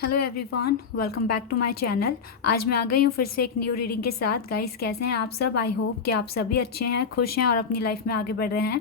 Hello everyone, welcome back to my channel. आज मैं आ गई हूँ फिर से एक न्यू रीडिंग के साथ। गाइस, कैसे हैं आप सब? आई होप कि आप सभी अच्छे हैं, खुश हैं और अपनी लाइफ में आगे बढ़ रहे हैं।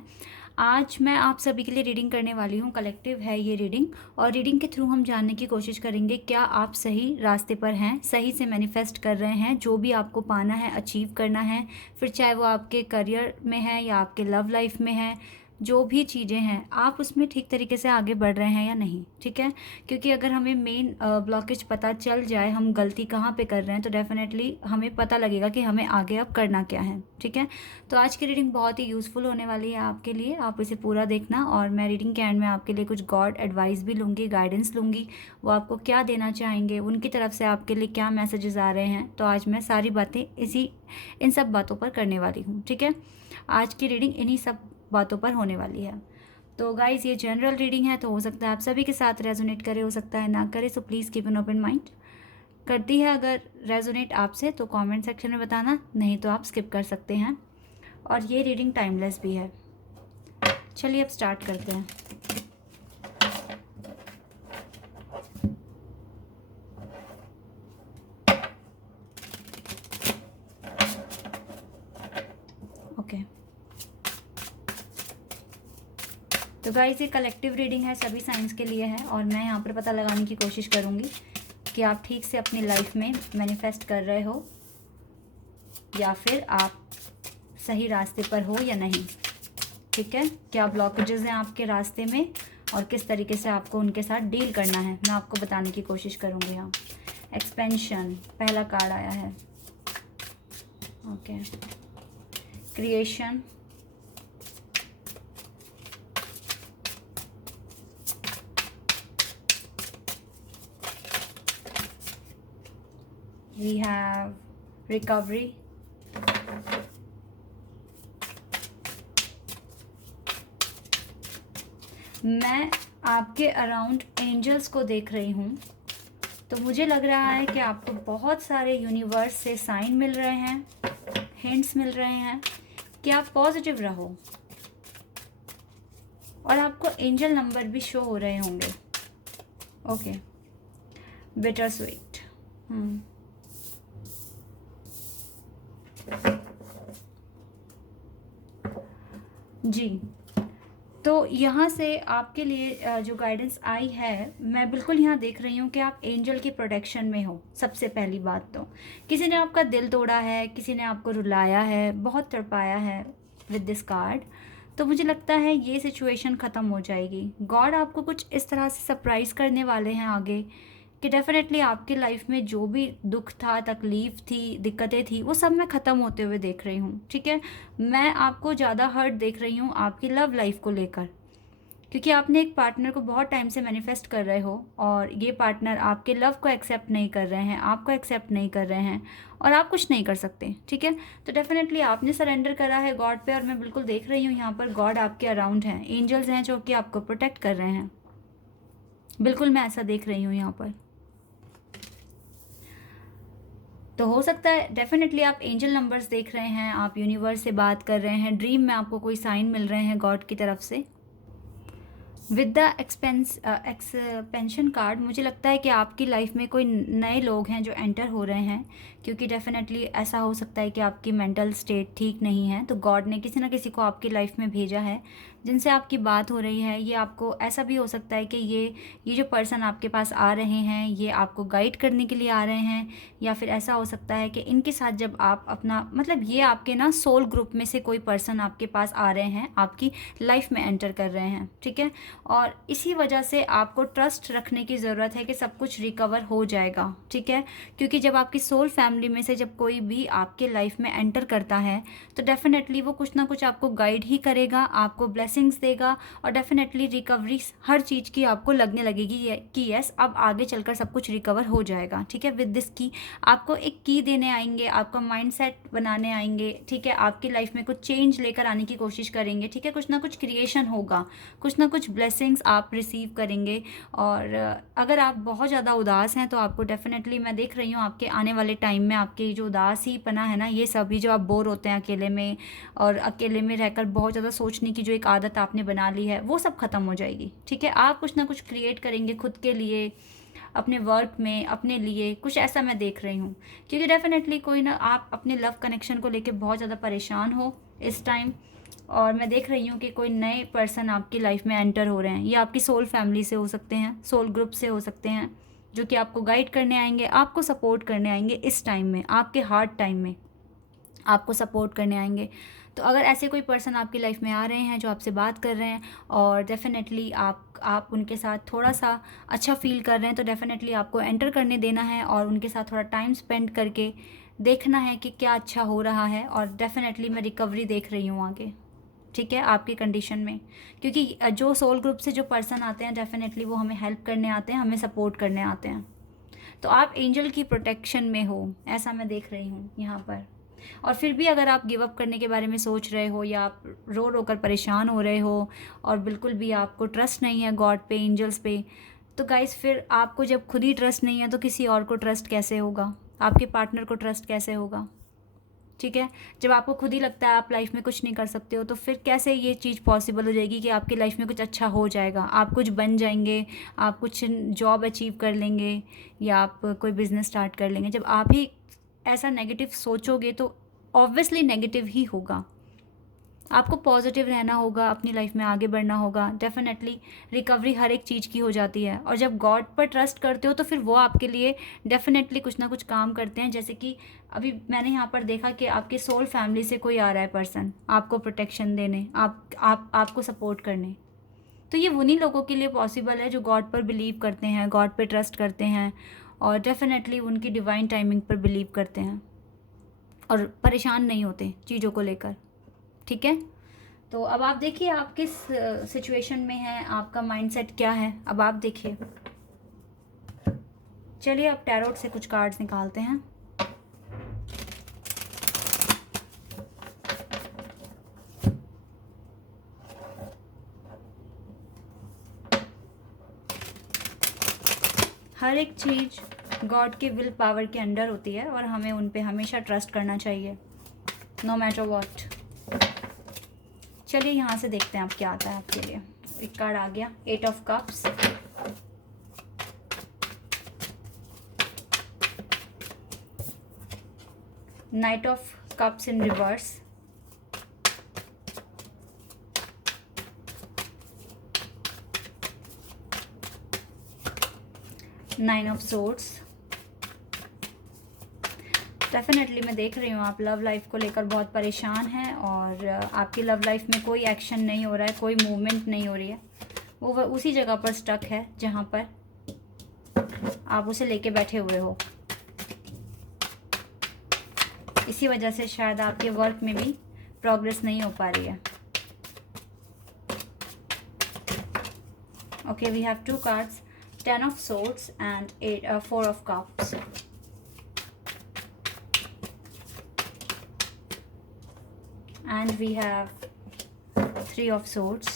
आज मैं आप सभी के लिए रीडिंग करने वाली हूँ। कलेक्टिव है ये रीडिंग, और रीडिंग के थ्रू हम जानने की कोशिश करेंगे क्या आप सही रास्ते पर हैं, सही से मैनिफेस्ट कर रहे हैं जो भी आपको पाना है, अचीव करना है। फिर चाहे वो आपके करियर में है या आपके लव लाइफ में है, जो भी चीज़ें हैं आप उसमें ठीक तरीके से आगे बढ़ रहे हैं या नहीं। ठीक है, क्योंकि अगर हमें मेन ब्लॉकेज पता चल जाए, हम गलती कहाँ पे कर रहे हैं, तो डेफिनेटली हमें पता लगेगा कि हमें आगे अब करना क्या है। ठीक है, तो आज की रीडिंग बहुत ही यूज़फुल होने वाली है आपके लिए। आप इसे पूरा देखना, और मैं रीडिंग के एंड में आपके लिए कुछ गॉड एडवाइस भी लूँगी, गाइडेंस लूँगी। वो आपको क्या देना चाहेंगे, उनकी तरफ से आपके लिए क्या मैसेजेस आ रहे हैं। तो आज मैं सारी बातें इन सब बातों पर करने वाली हूँ। ठीक है, आज की रीडिंग इन्हीं सब बातों पर होने वाली है। तो गाइज़, ये जनरल रीडिंग है, तो हो सकता है आप सभी के साथ रेजोनेट करे, हो सकता है ना करे। So please keep an open mind. करती है अगर रेजोनेट आपसे तो कमेंट सेक्शन में बताना, नहीं तो आप स्किप कर सकते हैं। और ये रीडिंग टाइमलेस भी है। चलिए अब स्टार्ट करते हैं। ओके, तो गाइज़, ये कलेक्टिव रीडिंग है, सभी साइंस के लिए है। और मैं यहाँ पर पता लगाने की कोशिश करूँगी कि आप ठीक से अपनी लाइफ में मैनिफेस्ट कर रहे हो या फिर आप सही रास्ते पर हो या नहीं। ठीक है, क्या ब्लॉकेजेस हैं आपके रास्ते में और किस तरीके से आपको उनके साथ डील करना है, मैं आपको बताने की कोशिश करूँगी। यहाँ एक्सपेंशन पहला कार्ड आया है। Okay, creation, we have recovery, मैं आपके अराउंड एंजल्स को देख रही हूँ। तो मुझे लग रहा है कि आपको बहुत सारे यूनिवर्स से साइन मिल रहे हैं, हिंट्स मिल रहे हैं कि आप पॉजिटिव रहो। और आपको एंजल नंबर भी शो हो रहे होंगे। Okay, bitter sweet. जी, तो यहाँ से आपके लिए जो गाइडेंस आई है, मैं बिल्कुल यहाँ देख रही हूँ कि आप एंजल की प्रोटेक्शन में हो। सबसे पहली बात तो किसी ने आपका दिल तोड़ा है, किसी ने आपको रुलाया है, बहुत तड़पाया है विद दिस कार्ड। तो मुझे लगता है ये सिचुएशन ख़त्म हो जाएगी। गॉड आपको कुछ इस तरह से सरप्राइज़ करने वाले हैं आगे कि डेफिनेटली आपकी लाइफ में जो भी दुख था, तकलीफ़ थी, दिक्कतें थी, वो सब मैं ख़त्म होते हुए देख रही हूँ। ठीक है, मैं आपको ज़्यादा हर्ट देख रही हूँ आपकी लव लाइफ को लेकर, क्योंकि आपने एक पार्टनर को बहुत टाइम से मैनिफेस्ट कर रहे हो और ये पार्टनर आपके लव को एक्सेप्ट नहीं कर रहे हैं, आपको एक्सेप्ट नहीं कर रहे हैं, और आप कुछ नहीं कर सकते। ठीक है, तो डेफिनेटली आपने सरेंडर करा है गॉड पे, और मैं बिल्कुल देख रही हूँ यहाँ पर गॉड आपके अराउंड हैं, एंजल्स हैं जो कि आपको प्रोटेक्ट कर रहे हैं। बिल्कुल मैं ऐसा देख रही हूँ यहाँ पर। तो हो सकता है डेफिनेटली आप एंजल नंबर्स देख रहे हैं, आप यूनिवर्स से बात कर रहे हैं, ड्रीम में आपको कोई साइन मिल रहे हैं गॉड की तरफ से। विद द एक्सपेंशन कार्ड मुझे लगता है कि आपकी लाइफ में कोई नए लोग हैं जो एंटर हो रहे हैं, क्योंकि डेफिनेटली ऐसा हो सकता है कि आपकी मेंटल स्टेट ठीक नहीं है, तो गॉड ने किसी ना किसी को आपकी लाइफ में भेजा है जिनसे आपकी बात हो रही है। ये आपको ऐसा भी हो सकता है कि ये जो पर्सन आपके पास आ रहे हैं, ये आपको गाइड करने के लिए आ रहे हैं, या फिर ऐसा हो सकता है कि इनके साथ जब आप अपना मतलब ये आपके ना सोल ग्रुप में से कोई पर्सन आपके पास आ रहे हैं, आपकी लाइफ में एंटर कर रहे हैं। ठीक है, और इसी वजह से आपको ट्रस्ट रखने की ज़रूरत है कि सब कुछ रिकवर हो जाएगा। ठीक है, क्योंकि जब आपकी सोल फैमिली में से जब कोई भी आपके लाइफ में एंटर करता है, तो डेफिनेटली वो कुछ ना कुछ आपको गाइड ही करेगा, आपको ब्लेसिंग्स देगा, और डेफिनेटली रिकवरी हर चीज़ की आपको लगने लगेगी कि यस, अब आगे चलकर सब कुछ रिकवर हो जाएगा। ठीक है, विद दिस की आपको एक की देने आएंगे, आपका माइंडसेट बनाने आएंगे। ठीक है, आपकी लाइफ में कुछ चेंज लेकर आने की कोशिश करेंगे। ठीक है, कुछ ना कुछ क्रिएशन होगा, कुछ ना कुछ ब्लेसिंग्स आप रिसीव करेंगे। और अगर आप बहुत ज़्यादा उदास हैं तो आपको डेफिनेटली मैं देख रही हूँ आपके आने वाले टाइम में आपकी जो उदासीपना है ना, ये सभी जो आप बोर होते हैं अकेले में, और अकेले में रहकर बहुत ज़्यादा सोचने की जो एक आदत आपने बना ली है, वो सब ख़त्म हो जाएगी। ठीक है, आप कुछ ना कुछ क्रिएट करेंगे खुद के लिए, अपने वर्क में, अपने लिए कुछ ऐसा मैं देख रही हूँ। क्योंकि डेफिनेटली कोई ना, आप अपने लव कनेक्शन को लेके बहुत ज़्यादा परेशान हो इस टाइम, और मैं देख रही हूँ कि कोई नए पर्सन आपकी लाइफ में एंटर हो रहे हैं। ये आपकी सोल फैमिली से हो सकते हैं, सोल ग्रुप से हो सकते हैं, जो कि आपको गाइड करने आएंगे, आपको सपोर्ट करने आएंगे इस टाइम में, आपके हार्ड टाइम में आपको सपोर्ट करने आएंगे। तो अगर ऐसे कोई पर्सन आपकी लाइफ में आ रहे हैं जो आपसे बात कर रहे हैं, और डेफिनेटली आप उनके साथ थोड़ा सा अच्छा फील कर रहे हैं, तो डेफिनेटली आपको एंटर करने देना है और उनके साथ थोड़ा टाइम स्पेंड करके देखना है कि क्या अच्छा हो रहा है। और डेफिनेटली मैं रिकवरी देख रही हूँ आगे, ठीक है, आपकी कंडीशन में। क्योंकि जो सोल ग्रुप से जो पर्सन आते हैं डेफिनेटली वो हमें हेल्प करने आते हैं, हमें सपोर्ट करने आते हैं। तो आप एंजल की प्रोटेक्शन में हो, ऐसा मैं देख रही हूँ यहाँ पर। और फिर भी अगर आप गिव अप करने के बारे में सोच रहे हो, या आप रो रो कर परेशान हो रहे हो, और बिल्कुल भी आपको ट्रस्ट नहीं है गॉड पे, एंजल्स पे, तो गाइस फिर आपको जब खुद ही ट्रस्ट नहीं है तो किसी और को ट्रस्ट कैसे होगा, आपके पार्टनर को ट्रस्ट कैसे होगा, ठीक है। जब आपको खुद ही लगता है आप लाइफ में कुछ नहीं कर सकते हो, तो फिर कैसे ये चीज़ पॉसिबल हो जाएगी कि आपकी लाइफ में कुछ अच्छा हो जाएगा, आप कुछ बन जाएंगे, आप कुछ जॉब अचीव कर लेंगे, या आप कोई बिज़नेस स्टार्ट कर लेंगे। जब आप ही ऐसा नेगेटिव सोचोगे तो ऑब्वियसली नेगेटिव ही होगा। आपको पॉजिटिव रहना होगा, अपनी लाइफ में आगे बढ़ना होगा। डेफिनेटली रिकवरी हर एक चीज़ की हो जाती है, और जब गॉड पर ट्रस्ट करते हो तो फिर वो आपके लिए डेफिनेटली कुछ ना कुछ काम करते हैं। जैसे कि अभी मैंने यहाँ पर देखा कि आपके सोल फैमिली से कोई आ रहा है पर्सन आपको प्रोटेक्शन देने, आपको सपोर्ट करने। तो ये उन्हीं लोगों के लिए पॉसिबल है जो गॉड पर बिलीव करते हैं, गॉड पर ट्रस्ट करते हैं, और डेफिनेटली उनकी डिवाइन टाइमिंग पर बिलीव करते हैं, और परेशान नहीं होते चीज़ों को लेकर, ठीक है। तो अब आप देखिए आप किस सिचुएशन में हैं, आपका माइंडसेट क्या है, अब आप देखिए। चलिए अब टैरोट से कुछ कार्ड्स निकालते हैं। हर एक चीज़ गॉड के विल पावर के अंडर होती है, और हमें उन पे हमेशा ट्रस्ट करना चाहिए, नो मैटर व्हाट। चलिए यहाँ से देखते हैं आप क्या आता है आपके लिए। एक कार्ड आ गया, 8 of cups, night of cups in reverse, nine of swords. Definitely मैं देख रही हूँ आप लव लाइफ को लेकर बहुत परेशान हैं, और आपकी लव लाइफ में कोई एक्शन नहीं हो रहा है, कोई मूवमेंट नहीं हो रही है, वो उसी जगह पर स्टक है जहाँ पर आप उसे लेके बैठे हुए हो। इसी वजह से शायद आपके वर्क में भी प्रोग्रेस नहीं हो पा रही है। Okay, we have 2 cards, 10 of swords and 4 of cups. And we have 3 of swords,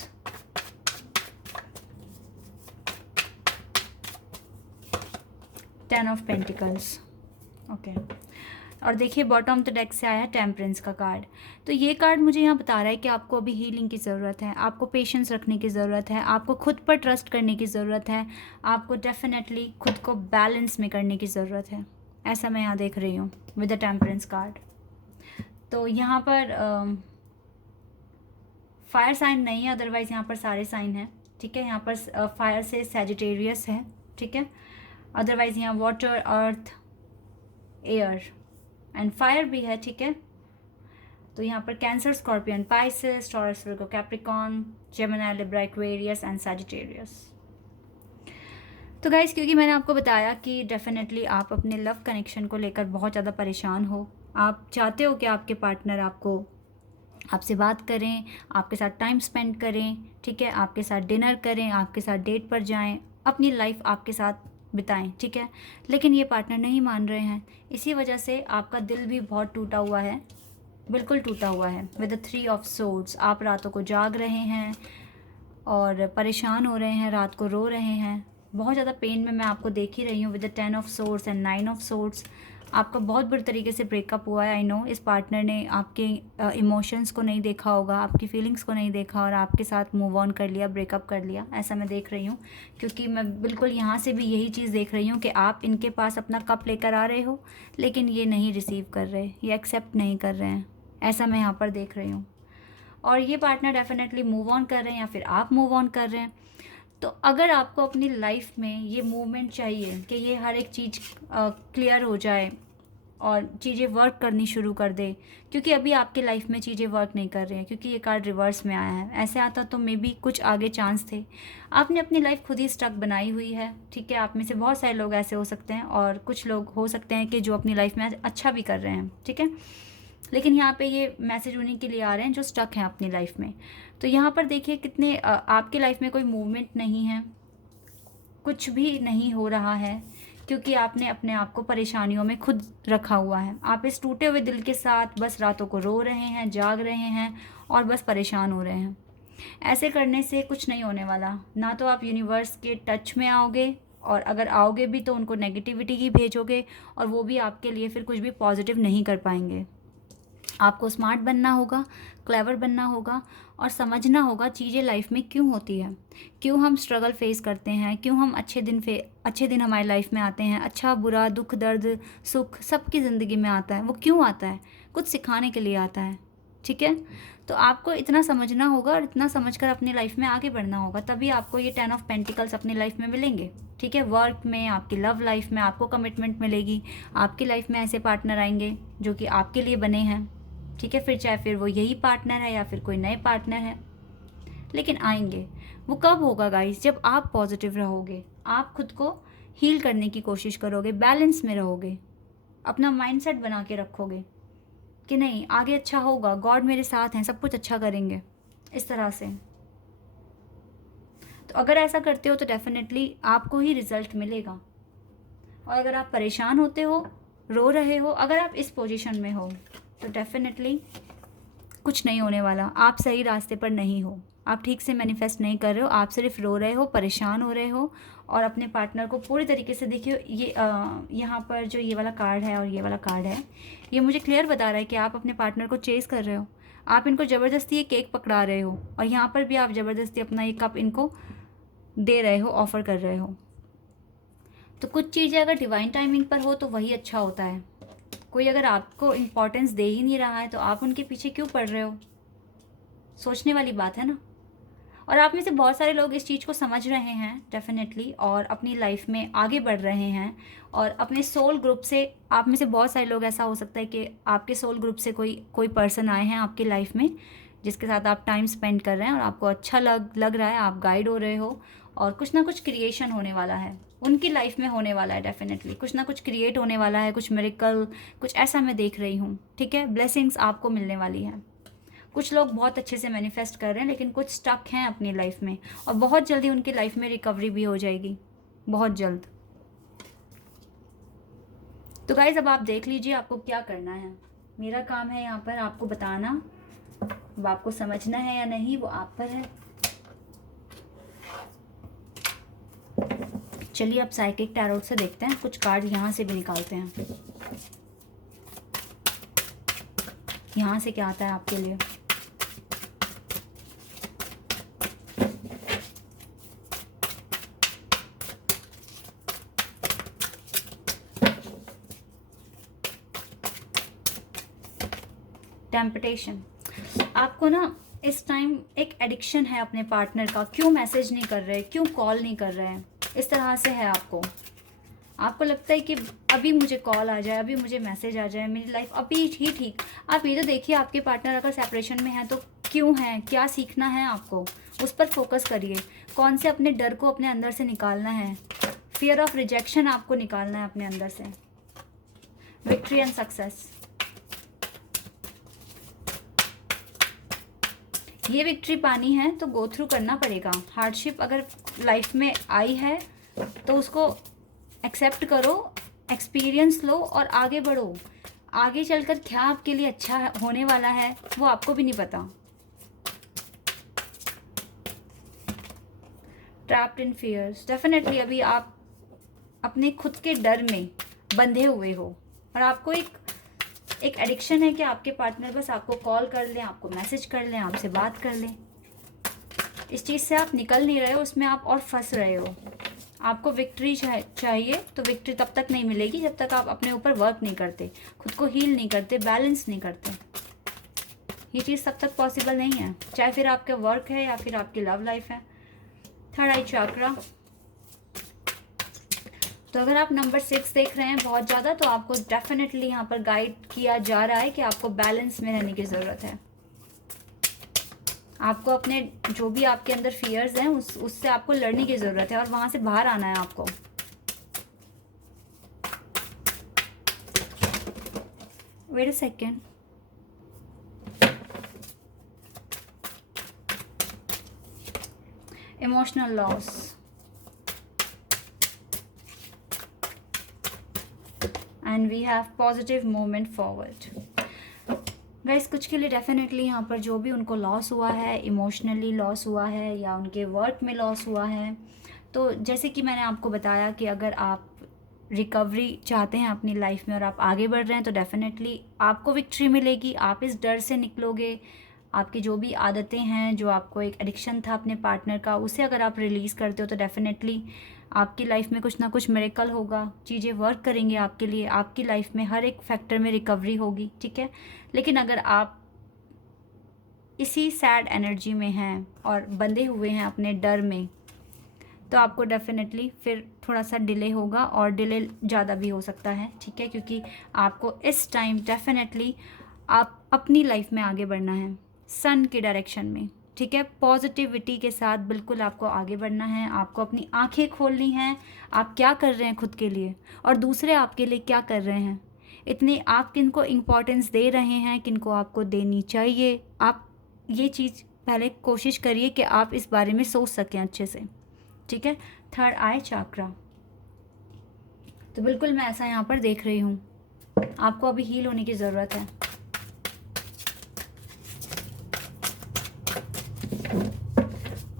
10 of pentacles। Okay, और देखिए बॉटम ऑफ द डेक से आया है टेम्परेंस का कार्ड। तो ये कार्ड मुझे यहाँ बता रहा है कि आपको अभी हीलिंग की ज़रूरत है, आपको पेशेंस रखने की ज़रूरत है, आपको खुद पर ट्रस्ट करने की ज़रूरत है, आपको डेफिनेटली खुद को बैलेंस में करने की ज़रूरत है। ऐसा मैं यहाँ देख रही हूँ विद द टेम्परेंस कार्ड। तो यहाँ पर फायर साइन नहीं है, अदरवाइज़ यहाँ पर सारे साइन हैं, ठीक है। यहाँ पर फायर से सैजिटेरियस है, ठीक है। अदरवाइज़ यहाँ water, earth, air and fire भी है, ठीक है। तो यहाँ पर cancer, scorpion, Pisces, taurus, Virgo, Capricorn, Gemini, Libra, Aquarius and Sagittarius. तो गाइस, क्योंकि मैंने आपको बताया कि डेफिनेटली आप अपने लव कनेक्शन को लेकर बहुत ज़्यादा परेशान हो, आप चाहते हो कि आपके पार्टनर आपसे बात करें, आपके साथ टाइम स्पेंड करें, ठीक है, आपके साथ डिनर करें, आपके साथ डेट पर जाएं, अपनी लाइफ आपके साथ बिताएं, ठीक है। लेकिन ये पार्टनर नहीं मान रहे हैं, इसी वजह से आपका दिल भी बहुत टूटा हुआ है, बिल्कुल टूटा हुआ है। विद द 3 ऑफ सोर्ड्स आप रातों को जाग रहे हैं और परेशान हो रहे हैं, रात को रो रहे हैं, बहुत ज़्यादा पेन में मैं आपको देख ही रही हूँ। With the 10 of swords and 9 of swords आपका बहुत बुरी तरीके से ब्रेकअप हुआ है। आई नो इस पार्टनर ने आपके इमोशंस को नहीं देखा होगा, आपकी फीलिंग्स को नहीं देखा और आपके साथ मूव ऑन कर लिया, ब्रेकअप कर लिया, ऐसा मैं देख रही हूँ। क्योंकि मैं बिल्कुल यहाँ से भी यही चीज़ देख रही हूँ कि आप इनके पास अपना कप लेकर आ रहे हो, लेकिन ये नहीं रिसीव कर रहे, ये एक्सेप्ट नहीं कर रहे हैं, ऐसा मैं यहाँ पर देख रही हूँ। और ये पार्टनर डेफिनेटली मूव ऑन कर रहे हैं या फिर आप मूव ऑन कर रहे हैं। तो अगर आपको अपनी लाइफ में ये मूवमेंट चाहिए कि ये हर एक चीज़ क्लियर हो जाए और चीज़ें वर्क करनी शुरू कर दे, क्योंकि अभी आपके लाइफ में चीज़ें वर्क नहीं कर रही हैं, क्योंकि ये कार्ड रिवर्स में आया है। ऐसे आता तो मे बी कुछ आगे चांस थे। आपने अपनी लाइफ खुद ही स्टक बनाई हुई है, ठीक है। आप में से बहुत सारे लोग ऐसे हो सकते हैं और कुछ लोग हो सकते हैं कि जो अपनी लाइफ में अच्छा भी कर रहे हैं, ठीक है। लेकिन यहाँ पे ये मैसेज उन्हीं के लिए आ रहे हैं जो स्टक हैं अपनी लाइफ में। तो यहाँ पर देखिए कितने आपकी लाइफ में कोई मूवमेंट नहीं है, कुछ भी नहीं हो रहा है, क्योंकि आपने अपने आप को परेशानियों में खुद रखा हुआ है। आप इस टूटे हुए दिल के साथ बस रातों को रो रहे हैं, जाग रहे हैं और बस परेशान हो रहे हैं। ऐसे करने से कुछ नहीं होने वाला। ना तो आप यूनिवर्स के टच में आओगे, और अगर आओगे भी तो उनको नेगेटिविटी ही भेजोगे, और वो भी आपके लिए फिर कुछ भी पॉजिटिव नहीं कर पाएंगे। आपको स्मार्ट बनना होगा, क्लेवर बनना होगा और समझना होगा चीज़ें लाइफ में क्यों होती है, क्यों हम स्ट्रगल फेस करते हैं, क्यों हम अच्छे दिन हमारी लाइफ में आते हैं। अच्छा बुरा, दुख दर्द सुख सबकी ज़िंदगी में आता है। वो क्यों आता है? कुछ सिखाने के लिए आता है, ठीक है। तो आपको इतना समझना होगा और इतना समझकर अपनी लाइफ में आगे बढ़ना होगा, तभी आपको ये 10 ऑफ पेंटिकल्स अपनी लाइफ में मिलेंगे, ठीक है। वर्क में, आपकी लव लाइफ में आपको कमिटमेंट मिलेगी, आपकी लाइफ में ऐसे पार्टनर आएंगे जो कि आपके लिए बने हैं, ठीक है। फिर चाहे फिर वो यही पार्टनर है या फिर कोई नए पार्टनर है, लेकिन आएंगे। वो कब होगा गाइस? जब आप पॉजिटिव रहोगे, आप खुद को हील करने की कोशिश करोगे, बैलेंस में रहोगे, अपना माइंडसेट बना के रखोगे कि नहीं आगे अच्छा होगा, गॉड मेरे साथ हैं, सब कुछ अच्छा करेंगे, इस तरह से। तो अगर ऐसा करते हो तो डेफिनेटली आपको ही रिजल्ट मिलेगा। और अगर आप परेशान होते हो, रो रहे हो, अगर आप इस पोजीशन में हो तो डेफिनेटली कुछ नहीं होने वाला। आप सही रास्ते पर नहीं हो, आप ठीक से मैनिफेस्ट नहीं कर रहे हो, आप सिर्फ रो रहे हो, परेशान हो रहे हो। और अपने पार्टनर को पूरी तरीके से देखिए, ये यहाँ पर जो ये वाला कार्ड है और ये वाला कार्ड है, ये मुझे क्लियर बता रहा है कि आप अपने पार्टनर को चेज़ कर रहे हो। आप इनको ज़बरदस्ती ये केक पकड़ा रहे हो, और यहाँ पर भी आप ज़बरदस्ती अपना ये कप इनको दे रहे हो, ऑफ़र कर रहे हो। तो कुछ चीज़ें अगर डिवाइन टाइमिंग पर हो तो वही अच्छा होता है। कोई अगर आपको इम्पोर्टेंस दे ही नहीं रहा है तो आप उनके पीछे क्यों पड़ रहे हो? सोचने वाली बात है ना। और आप में से बहुत सारे लोग इस चीज़ को समझ रहे हैं डेफिनेटली, और अपनी लाइफ में आगे बढ़ रहे हैं। और अपने सोल ग्रुप से, आप में से बहुत सारे लोग, ऐसा हो सकता है कि आपके सोल ग्रुप से कोई पर्सन आए हैं आपकी लाइफ में, जिसके साथ आप टाइम स्पेंड कर रहे हैं और आपको अच्छा लग रहा है, आप गाइड हो रहे हो, और कुछ ना कुछ क्रिएशन होने वाला है उनकी लाइफ में, होने वाला है डेफिनेटली। कुछ ना कुछ क्रिएट होने वाला है, कुछ मिरेकल, कुछ ऐसा मैं देख रही हूँ, ठीक है। ब्लेसिंग्स आपको मिलने वाली है। कुछ लोग बहुत अच्छे से मैनिफेस्ट कर रहे हैं, लेकिन कुछ स्टक हैं अपनी लाइफ में, और बहुत जल्दी उनकी लाइफ में रिकवरी भी हो जाएगी, बहुत जल्द। तो गाइज अब आप देख लीजिए आपको क्या करना है। मेरा काम है यहाँ पर आपको बताना, अब आपको समझना है या नहीं वो आप पर है। चलिए अब साइकिक टैरोट से देखते हैं, कुछ कार्ड यहाँ से भी निकालते हैं। यहाँ से क्या आता है आपके लिए? टेम्पटेशन। आपको ना इस टाइम एक एडिक्शन है अपने पार्टनर का। क्यों मैसेज नहीं कर रहे, क्यों कॉल नहीं कर रहे हैं, इस तरह से है। आपको लगता है कि अभी मुझे कॉल आ जाए, अभी मुझे मैसेज आ जाए, मेरी लाइफ अभी ही ठीक। आप ये तो देखिए, आपके पार्टनर अगर सेपरेशन में है तो क्यों है, क्या सीखना है आपको, उस पर फोकस करिए। कौन से अपने डर को अपने अंदर से निकालना है, फियर ऑफ रिजेक्शन आपको निकालना है अपने अंदर से। Victory and success. ये विक्ट्री पानी है तो गो थ्रू करना पड़ेगा। हार्डशिप अगर लाइफ में आई है तो उसको एक्सेप्ट करो, एक्सपीरियंस लो और आगे बढ़ो। आगे चलकर क्या आपके लिए अच्छा होने वाला है वो आपको भी नहीं पता। Trapped in fears. डेफिनेटली अभी आप अपने खुद के डर में बंधे हुए हो, और आपको एक एडिक्शन है कि आपके पार्टनर बस आपको कॉल कर लें, आपको मैसेज कर लें, आपसे बात कर लें। इस चीज़ से आप निकल नहीं रहे हो, उसमें आप और फंस रहे हो। आपको विक्ट्री चाहिए, तो विक्ट्री तब तक नहीं मिलेगी जब तक आप अपने ऊपर वर्क नहीं करते, खुद को हील नहीं करते, बैलेंस नहीं करते। ये चीज़ तब तक पॉसिबल नहीं है, चाहे फिर आपका वर्क है या फिर आपकी लव लाइफ है। थर्ड आई चक्रा। तो अगर आप नंबर 6 देख रहे हैं बहुत ज़्यादा, तो आपको डेफिनेटली यहाँ पर गाइड किया जा रहा है कि आपको बैलेंस में रहने की ज़रूरत है। आपको अपने जो भी आपके अंदर फियर्स हैं उससे आपको लड़ने की ज़रूरत है और वहाँ से बाहर आना है आपको। Wait a second. Emotional loss, and we have positive movement forward. Guys कुछ के लिए डेफिनेटली यहाँ पर जो भी उनको लॉस हुआ है, इमोशनली लॉस हुआ है या उनके वर्क में लॉस हुआ है, तो जैसे कि मैंने आपको बताया कि अगर आप रिकवरी चाहते हैं अपनी लाइफ में और आप आगे बढ़ रहे हैं, तो डेफिनेटली आपको विक्ट्री मिलेगी। आप इस डर से निकलोगे। आपकी जो भी आदतें हैं, जो आपको एक एडिक्शन था अपने पार्टनर का, उसे अगर आप रिलीज़ करते हो तो डेफिनेटली आपकी लाइफ में कुछ ना कुछ मिरेकल होगा। चीज़ें वर्क करेंगे आपके लिए, आपकी लाइफ में हर एक फैक्टर में रिकवरी होगी, ठीक है। लेकिन अगर आप इसी सैड एनर्जी में हैं और बंधे हुए हैं अपने डर में, तो आपको डेफिनेटली फिर थोड़ा सा डिले होगा और डिले ज़्यादा भी हो सकता है, ठीक है। क्योंकि आपको इस टाइम डेफिनेटली आप अपनी लाइफ में आगे बढ़ना है, सन की डायरेक्शन में, ठीक है। पॉजिटिविटी के साथ बिल्कुल आपको आगे बढ़ना है। आपको अपनी आंखें खोलनी हैं, आप क्या कर रहे हैं खुद के लिए और दूसरे आपके लिए क्या कर रहे हैं। इतने आप किनको इम्पोर्टेंस दे रहे हैं, किनको आपको देनी चाहिए। आप ये चीज़ पहले कोशिश करिए कि आप इस बारे में सोच सकें अच्छे से, ठीक है। थर्ड आई चक्रा, तो बिल्कुल मैं ऐसा यहाँ पर देख रही हूँ। आपको अभी हील होने की ज़रूरत है।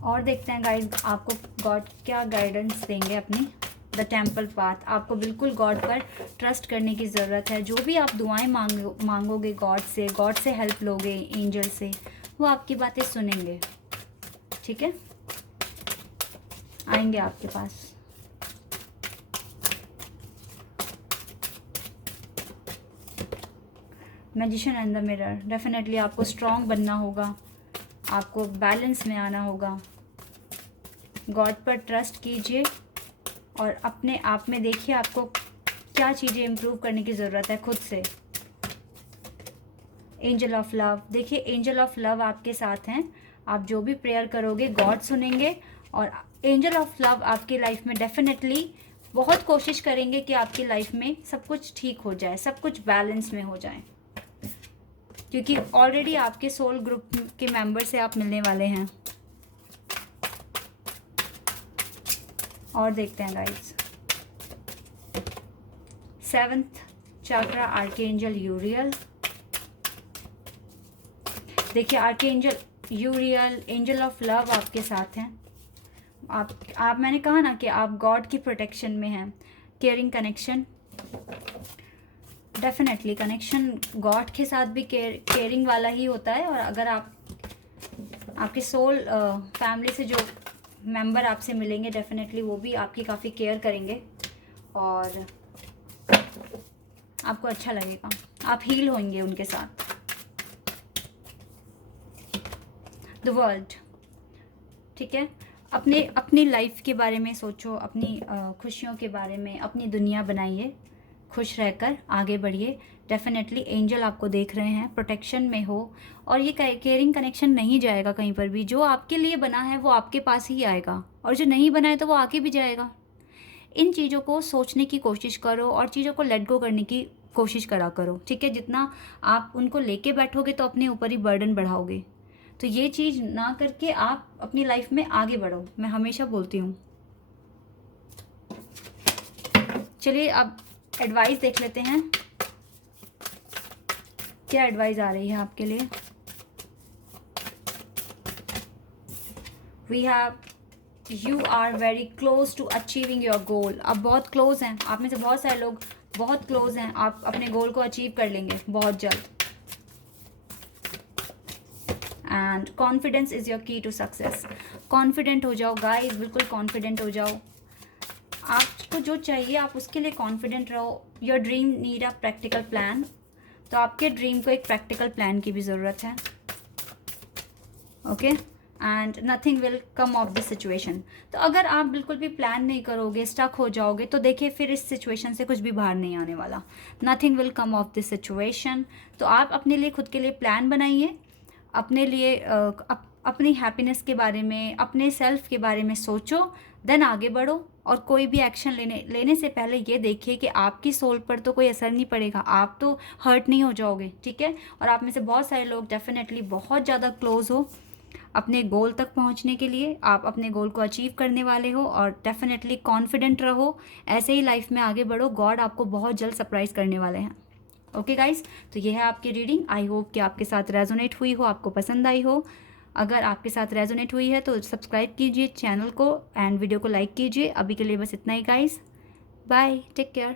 और देखते हैं गाइस आपको गॉड क्या गाइडेंस देंगे अपनी द टेम्पल पाथ। आपको बिल्कुल गॉड पर ट्रस्ट करने की ज़रूरत है। जो भी आप दुआएं मांगोगे गॉड से हेल्प लोगे एंजल से, वो आपकी बातें सुनेंगे, ठीक है, आएंगे आपके पास। Magician and the mirror, definitely आपको स्ट्रॉन्ग बनना होगा, आपको बैलेंस में आना होगा। गॉड पर ट्रस्ट कीजिए और अपने आप में देखिए आपको क्या चीज़ें इम्प्रूव करने की ज़रूरत है खुद से। एंजल ऑफ लव, देखिए एंजल ऑफ लव आपके साथ हैं। आप जो भी प्रेयर करोगे गॉड सुनेंगे और एंजल ऑफ लव आपकी लाइफ में डेफिनेटली बहुत कोशिश करेंगे कि आपकी लाइफ में सब कुछ ठीक हो जाए, सब कुछ बैलेंस में हो जाए। क्योंकि ऑलरेडी आपके सोल ग्रुप के मेंबर से आप मिलने वाले हैं। और देखते हैं गाइस 7th चक्रा आर्कएंजल यूरियल। देखिए आर्कएंजल यूरियल एंजल ऑफ लव आपके साथ हैं। आप मैंने कहा ना कि आप गॉड की प्रोटेक्शन में हैं। Caring connection, definitely connection God के साथ भी केयरिंग वाला ही होता है। और अगर आपके सोल फैमिली से जो मेंबर आपसे मिलेंगे डेफिनेटली वो भी आपकी काफ़ी केयर करेंगे और आपको अच्छा लगेगा, आप हील होंगे उनके साथ। द वर्ल्ड, ठीक है। अपनी लाइफ के बारे में सोचो, अपनी खुशियों के बारे में, अपनी दुनिया बनाइए, खुश रहकर आगे बढ़िए। डेफिनेटली एंजल आपको देख रहे हैं, प्रोटेक्शन में हो और ये केयरिंग कनेक्शन नहीं जाएगा कहीं पर भी। जो आपके लिए बना है वो आपके पास ही आएगा और जो नहीं बना है तो वो आके भी जाएगा। इन चीज़ों को सोचने की कोशिश करो और चीज़ों को लेट गो करने की कोशिश करा करो, ठीक है। जितना आप उनको लेके बैठोगे तो अपने ऊपर ही बर्डन बढ़ाओगे। तो ये चीज़ ना करके आप अपनी लाइफ में आगे बढ़ो, मैं हमेशा बोलती हूँ। चलिए अब एडवाइस देख लेते हैं, क्या एडवाइस आ रही है आपके लिए। We have you are very close to achieving your goal. आप बहुत क्लोज हैं। आप में से बहुत सारे लोग बहुत क्लोज हैं, आप अपने गोल को अचीव कर लेंगे बहुत जल्द। एंड कॉन्फिडेंस इज़ योर की टू सक्सेस। कॉन्फिडेंट हो जाओ गाइस, बिल्कुल कॉन्फिडेंट हो जाओ। आपको जो चाहिए आप उसके लिए कॉन्फिडेंट रहो। Your dream need a practical plan. तो आपके ड्रीम को एक प्रैक्टिकल प्लान की भी ज़रूरत है। Okay, and nothing will come of this situation. तो अगर आप बिल्कुल भी प्लान नहीं करोगे, स्टक हो जाओगे, तो देखिए फिर इस सिचुएशन से कुछ भी बाहर नहीं आने वाला। Nothing will come of this situation. तो आप अपने लिए, खुद के लिए प्लान बनाइए, अपने लिए अपनी हैप्पीनेस के बारे में, अपने सेल्फ के बारे में सोचो, देन आगे बढ़ो। और कोई भी एक्शन लेने से पहले ये देखिए कि आपकी सोल पर तो कोई असर नहीं पड़ेगा, आप तो हर्ट नहीं हो जाओगे, ठीक है। और आप में से बहुत सारे लोग डेफिनेटली बहुत ज़्यादा क्लोज हो अपने गोल तक पहुंचने के लिए। आप अपने गोल को अचीव करने वाले हो और डेफिनेटली कॉन्फिडेंट रहो, ऐसे ही लाइफ में आगे बढ़ो। गॉड आपको बहुत जल्द सरप्राइज़ करने वाले हैं। ओके गाइस, तो ये है आपकी रीडिंग। आई होप कि आपके साथ रेजोनेट हुई हो, आपको पसंद आई हो। अगर आपके साथ रेजोनेट हुई है तो सब्सक्राइब कीजिए चैनल को एंड वीडियो को लाइक कीजिए। अभी के लिए बस इतना ही गाइस, बाय, टेक केयर।